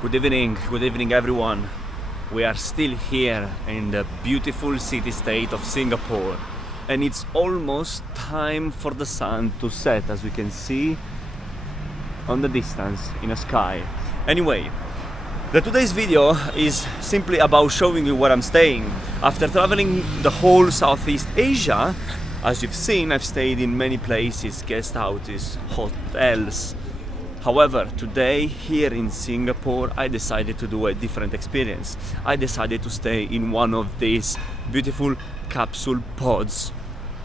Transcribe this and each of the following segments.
Good evening everyone. We are still here in the beautiful city-state of Singapore, and it's almost time for the sun to set, as we can see on the distance in the sky. Anyway, today's video is simply about showing you where I'm staying. After traveling the whole Southeast Asia, as you've seen, I've stayed in many places, guest houses, hotels. However, today here in Singapore, I decided to do a different experience. I decided to stay in one of these beautiful capsule pods,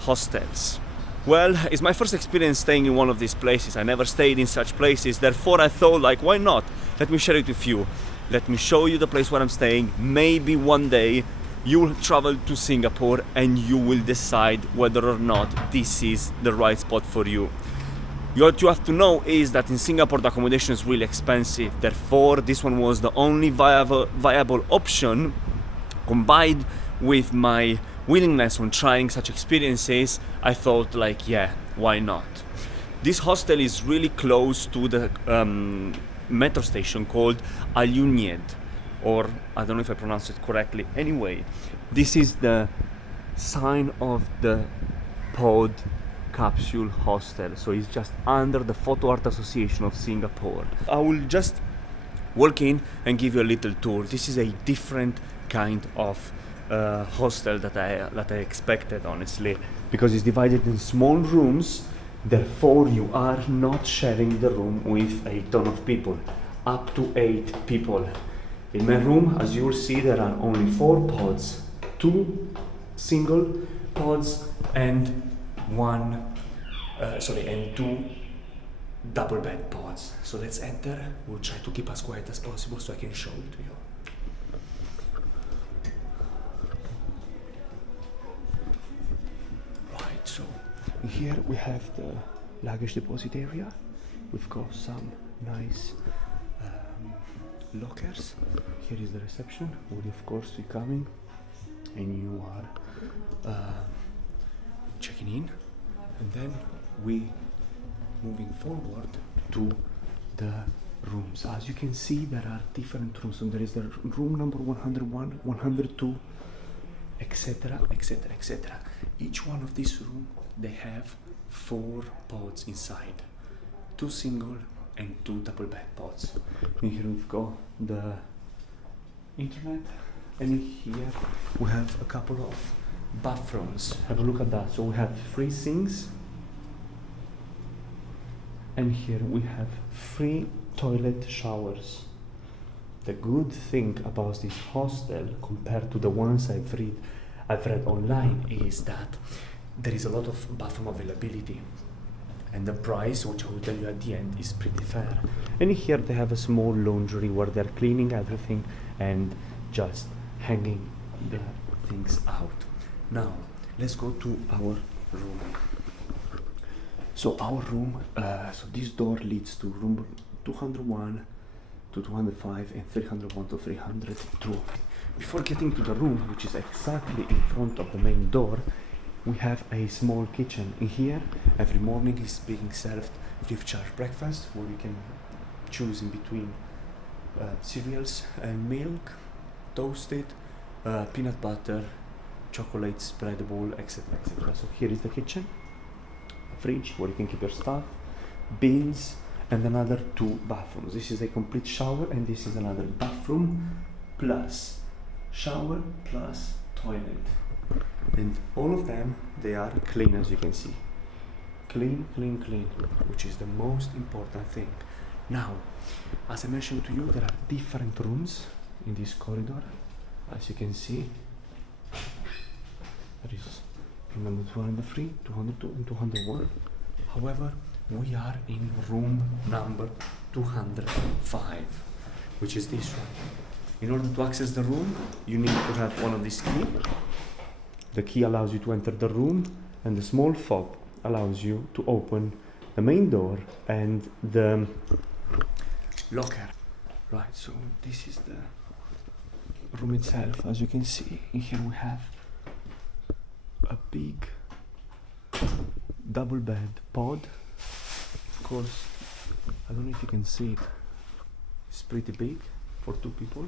hostels. Well, it's my first experience staying in one of these places. I never stayed in such places, therefore I thought, like, why not? Let me share it with you. Let me show you the place where I'm staying. Maybe one day you'll travel to Singapore and you will decide whether or not this is the right spot for you. What you have to know is that in Singapore the accommodation is really expensive, therefore this one was the only viable option. Combined with my willingness on trying such experiences, I thought, like, yeah, why not? This hostel is really close to the metro station called Alunied, or I don't know if I pronounced it correctly. Anyway, this is the sign of the pod Capsule Hostel, so it's just under the Photo Art Association of Singapore. I will just walk in and give you a little tour. This is a different kind of hostel that I expected, honestly, because it's divided in small rooms. Therefore, you are not sharing the room with a ton of people, up to 8 people. In my room, as you will see, there are only 4 pods, 2 single pods and 2 double bed pods. So let's enter. We'll try to keep as quiet as possible so I can show it to you. Right, so here we have the luggage deposit area. We've got some nice lockers. Here is the reception. Will of course be coming and you are checking in, and then we moving forward to the rooms. As you can see, there are different rooms, and there is the room number 101, 102, etc, etc, etc. Each one of these rooms, they have 4 pods inside, 2 single and 2 double bed pods. And here we've got the internet, and here we have a couple of bathrooms. Have a look at that. So we have 3 sinks, and here we have 3 toilet showers. The good thing about this hostel compared to the ones I've read online is that there is a lot of bathroom availability, and the price, which I will tell you at the end, is pretty fair. And here they have a small laundry where they're cleaning everything and just hanging the things out. Now, let's go to our room. So our room, so this door leads to room 201 to 205 and 301 to 302. Before getting to the room, which is exactly in front of the main door, we have a small kitchen. In here, every morning is being served free of charge breakfast, where you can choose in between cereals and milk, toasted, peanut butter, chocolate spread bowl, etc, etc. So here is the kitchen, a fridge where you can keep your stuff, bins, and another 2 bathrooms. This is a complete shower, and this is another bathroom plus shower plus toilet, and all of them, they are clean, as you can see. Clean, clean, clean, which is the most important thing. Now, as I mentioned to you, there are different rooms in this corridor, as you can see. There is room number 203, 202 and 201. However, we are in room number 205, which is this one. In order to access the room, you need to have one of these keys. The key allows you to enter the room, and the small fob allows you to open the main door and the locker. Right, so this is the room itself. As you can see, in here we have a big double bed pod. Of course, I don't know if you can see it. It's pretty big. for 2 people.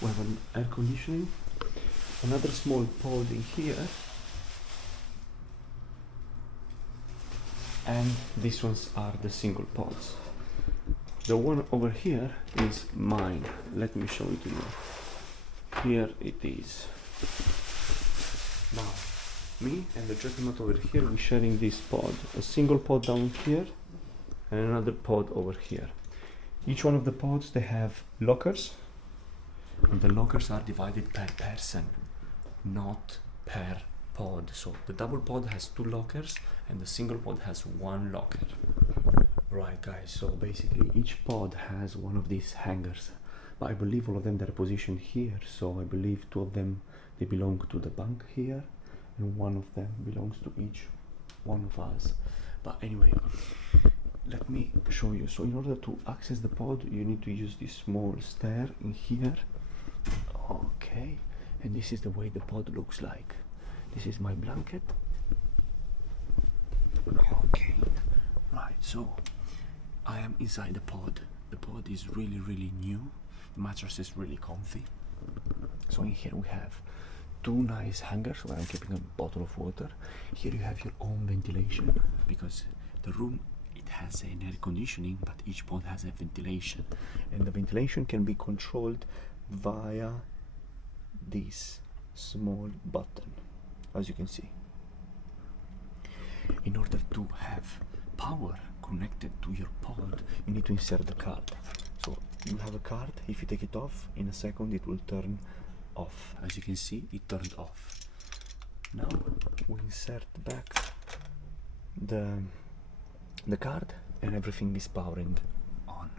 We have an air conditioning, another small pod in here, and these ones are the single pods. The one over here is mine. Let me show it to you. Here it is. Now, me and the gentleman over here, we're sharing this pod. A single pod down here and another pod over here. Each one of the pods, they have lockers, and the lockers are divided per person, not per pod. So the double pod has 2 lockers and the single pod has 1 locker. Right guys, so basically each pod has one of these hangers, but I believe all of them they're positioned here, so I believe 2 of them they belong to the bunk here and 1 of them belongs to each one of us. But anyway, let me show you. So in order to access the pod, you need to use this small stair in here. Okay, and this is the way the pod looks like. This is my blanket. Okay, right, so I am inside the pod. The pod is really new. The mattress is really comfy. So in here we have 2 nice hangers where I'm keeping a bottle of water. Here you have your own ventilation, because the room, it has an air conditioning, but each pod has a ventilation, and the ventilation can be controlled via this small button, as you can see. In order to have power connected to your pod, you need to insert the card. So you have a card. If you take it off, in a second it will turn off. As you can see, it turned off. Now we insert back the card and everything is powering on.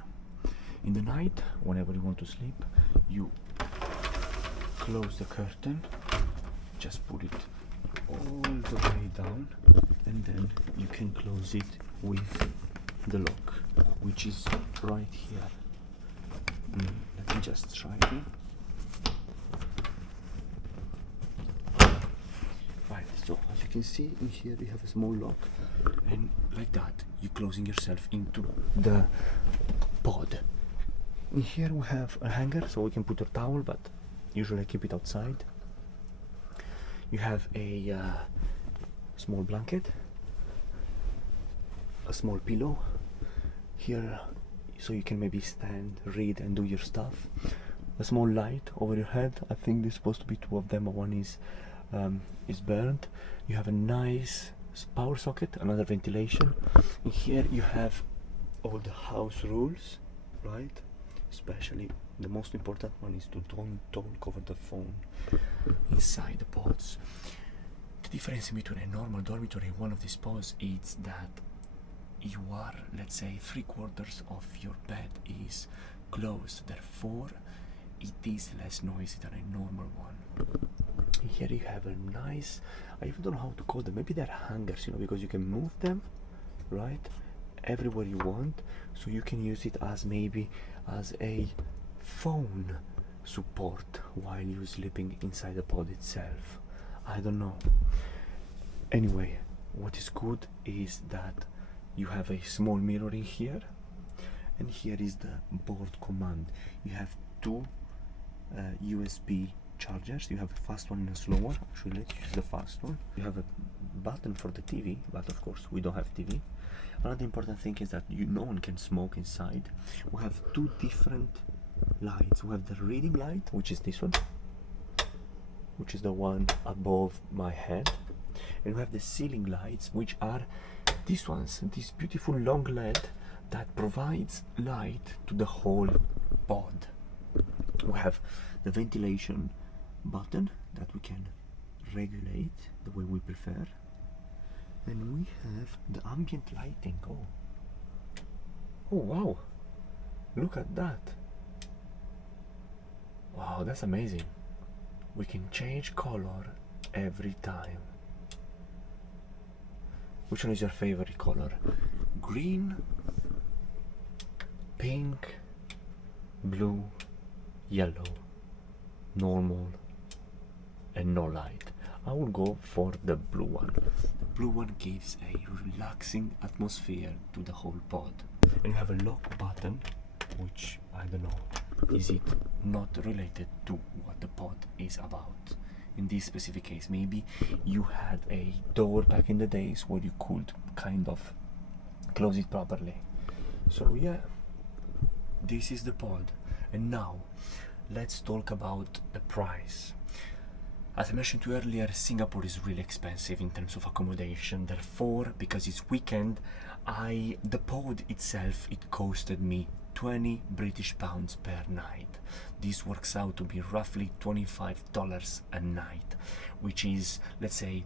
In the night, whenever you want to sleep, you close the curtain, just put it all the way down, and then you can close it with the lock, which is right here. Let me just try it. Right, so as you can see in here you have a small lock, and like that you're closing yourself into the pod. In here we have a hanger so we can put a towel, but usually I keep it outside. You have a small blanket, a small pillow here so you can maybe stand, read and do your stuff. A small light over your head. I think there's supposed to be 2 of them, but one is burned. You have a nice power socket, another ventilation. In here you have all the house rules, right? Especially the most important one is to don't talk over the phone inside the pods. The difference between a normal dormitory and one of these pods is that you are, let's say, 3/4 of your bed is closed, therefore it is less noisy than a normal one. Here you have a nice, I even don't know how to call them, maybe they're hangers, you know, because you can move them right everywhere you want, so you can use it as maybe as a phone support while you're sleeping inside the pod itself. I don't know. Anyway, what is good is that you have a small mirror in here, and here is the board command. You have 2 USB chargers. You have a fast one and a slow one. Actually, let's use the fast one. You have a button for the TV, but of course we don't have TV. Another important thing is that no one can smoke inside. We have 2 different lights. We have the reading light, which is this one, which is the one above my head, and we have the ceiling lights, which are these ones, this beautiful long LED that provides light to the whole pod. We have the ventilation button that we can regulate the way we prefer, and we have the ambient lighting. Oh wow, look at that. Wow, that's amazing. We can change color every time. Which one is your favorite color? Green, pink, blue, yellow, normal, and no light. I will go for the blue one. The blue one gives a relaxing atmosphere to the whole pod. And you have a lock button which I don't know, is it not related to what the pod is about. In this specific case, maybe you had a door back in the days where you could kind of close it properly. So yeah, this is the pod. And now let's talk about the price. As I mentioned to you earlier, Singapore is really expensive in terms of accommodation. Therefore, because it's weekend, the pod itself, it costed me 20 British pounds per night. This works out to be roughly $25 a night, which is, let's say,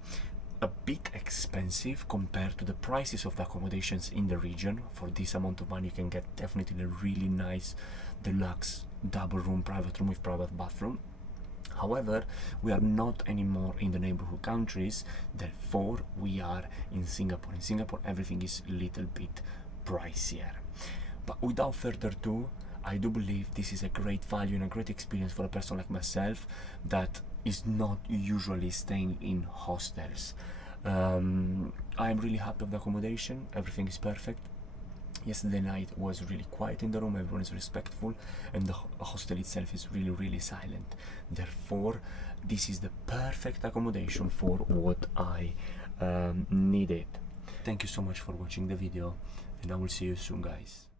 a bit expensive compared to the prices of the accommodations in the region. For this amount of money, you can get definitely a really nice deluxe double room, private room with private bathroom. However, we are not anymore in the neighborhood countries, therefore we are in Singapore. In Singapore, everything is a little bit pricier. But without further ado, I do believe this is a great value and a great experience for a person like myself that is not usually staying in hostels. I'm really happy with the accommodation, everything is perfect. Yesterday night was really quiet in the room, everyone is respectful, and the hostel itself is really silent. Therefore, this is the perfect accommodation for what I needed. Thank you so much for watching the video, and I will see you soon, guys.